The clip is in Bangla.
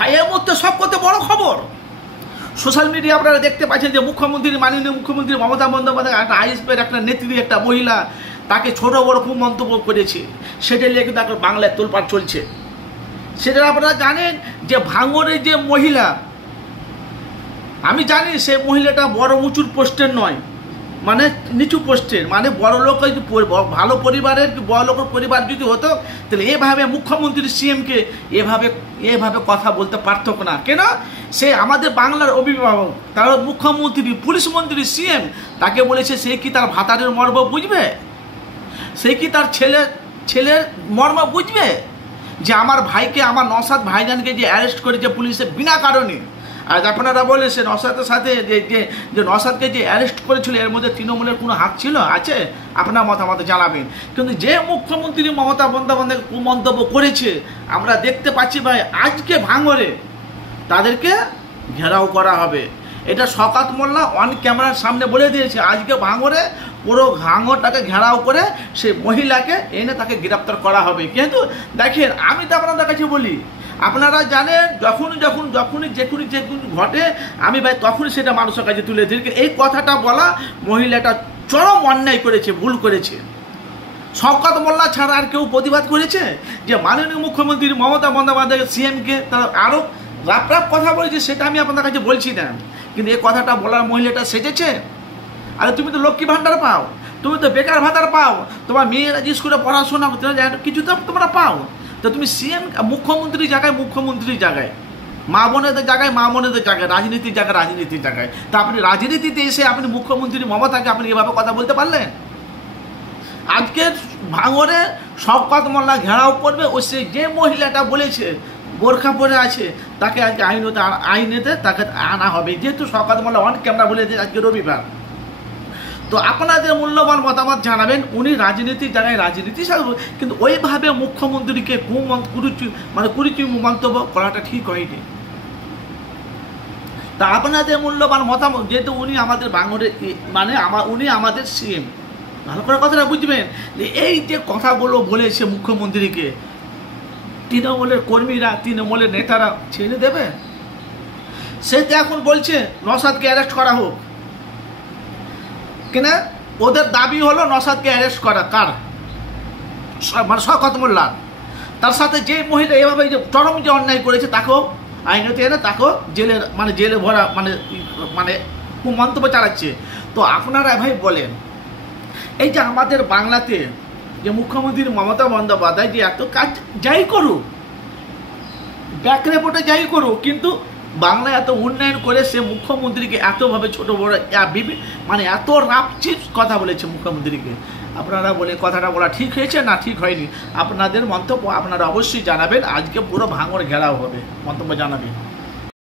ভাই এর মধ্যে সব করতে বড় খবর সোশ্যাল মিডিয়া আপনারা দেখতে পাচ্ছেন যে মুখ্যমন্ত্রী মাননীয় মুখ্যমন্ত্রী মমতা বন্দ্যোপাধ্যায় একটা আইএসপির একটা নেত্রী একটা মহিলা তাকে ছোট বড় খুব মন্তব্য করেছে, সেটা নিয়ে কিন্তু এখন বাংলায় তোলপাড় চলছে। সেটা আপনারা জানেন যে ভাঙড়ের যে মহিলা, আমি জানি সে মহিলাটা বড় উঁচুর পোস্টের নয়, মানে নিচু পোস্টের, মানে বড় লোক ভালো পরিবারের বড় লোকের পরিবার যদি হতো তাহলে এভাবে মুখ্যমন্ত্রী সিএমকে এভাবে কথা বলতে পারত না। কেন? সে আমাদের বাংলার অভিভাবক, তার মুখ্যমন্ত্রী, পুলিশ মন্ত্রী, সিএম, তাকে বলেছে সে কি তার ভাতারের মর্ম বুঝবে? সে কি তার ছেলের মর্ম বুঝবে যে আমার ভাইকে, আমার নওশাদ ভাইজানকে যে অ্যারেস্ট করেছে পুলিশে বিনা কারণে? আজ আপনারা বলেছেন নওশাদের সাথে যে নওশাদকে যে অ্যারেস্ট করেছিল এর মধ্যে তৃণমূলের কোনো হাত ছিল? আছে? আপনার মতামত জানাবেন। কিন্তু যে মুখ্যমন্ত্রী মমতা বন্দ্যোপাধ্যায় কুমন্তব্য করেছে আমরা দেখতে পাচ্ছি ভাই, আজকে ভাঙড়ে তাদেরকে ঘেরাও করা হবে। এটা শওকত মোল্লা অন ক্যামেরার সামনে বলে দিয়েছে। আজকে ভাঙড়ে পুরো ভাঙড়টাকে ঘেরাও করে সেই মহিলাকে এনে তাকে গ্রেপ্তার করা হবে। কিন্তু দেখেন, আমি তো আপনাদের কাছে বলি, আপনারা জানেন যখনই যে কোনো ঘটে আমি ভাই তখনই সেটা মানুষের কাছে তুলে দিই। এই কথাটা বলা মহিলাটা চরম অন্যায় করেছে, ভুল করেছে। শওকত মোল্লা ছাড়া আর কেউ প্রতিবাদ করেছে যে মাননীয় মুখ্যমন্ত্রী মমতা বন্দ্যোপাধ্যায় সিএমকে তারা আরও রাপ কথা বলেছে? সেটা আমি আপনাদের কাছে বলছি না, কিন্তু এই কথাটা বলার মহিলাটা সেজেছে। আরে তুমি তো লক্ষ্মী ভাণ্ডার পাও, তুমি তো বেকার ভাতার পাও, তোমার মেয়েরা স্কুলে পড়াশোনা কিছু তো তোমরা পাও, তো তুমি সিএম মুখ্যমন্ত্রীর জায়গায় মা বোনেদের জায়গায় রাজনীতির জায়গায় তা আপনি রাজনীতিতে এসে আপনি মুখ্যমন্ত্রী মমতাকে আপনি এভাবে কথা বলতে পারলেন? আজকে ভাঙড়ে শওকত মোল্লা ঘেরাও করবে, ও সে যে মহিলাটা বলেছে বোরখা পরে আছে তাকে আজকে আইনেতে তাকে আনা হবে, যেহেতু শওকত মোল্লা অন ক্যামেরা বলেছে আজকে রবিবার। তো আপনাদের মূল্যবান মতামত জানাবেন। উনি রাজনীতির জায়গায় রাজনীতি সারবে, কিন্তু ওইভাবে মুখ্যমন্ত্রীকে কুরুচি মন্তব্য করাটা ঠিক হয়নি। তা আপনাদের মূল্যবান মতামত, যেহেতু উনি আমাদের ভাঙড়ের উনি আমাদের সিএম, ভালো করে কথাটা বুঝবেন যে এই যে কথাগুলো বলেছে মুখ্যমন্ত্রীকে তৃণমূলের কর্মীরা, তৃণমূলের নেতারা ছেড়ে দেবে? সে তো এখন বলছে নওশাদকে অ্যারেস্ট করা হোক। কিনা ওদের দাবি হলো নওশাদকে অ্যারেস্ট করা, কার? মানে শওকত মোল্লার। তার সাথে যে মহিলা এভাবে যে চরম যে অন্যায় করেছে তাকেও আইনতে এনে তাকেও জেলে ভরা মন্তব্য চালাচ্ছে। তো আপনারা ভাই বলেন, এই যে আমাদের বাংলাতে যে মুখ্যমন্ত্রী মমতা বন্দ্যোপাধ্যায় যে এত কাজ যাই করুক, ব্যাক রিপোর্টে যাই করুক, কিন্তু বাংলায় এত উন্নয়ন করে সে মুখ্যমন্ত্রীকে এতভাবে ছোট বড় এত রাপচিপ কথা বলেছে মুখ্যমন্ত্রীকে। আপনারা বলে কথাটা বলা ঠিক হয়েছে না ঠিক হয়নি? আপনাদের মন্তব্য আপনারা অবশ্যই জানাবেন। আজকে পুরো ভাঙড় ঘেরাও হবে, মন্তব্য জানাবেন।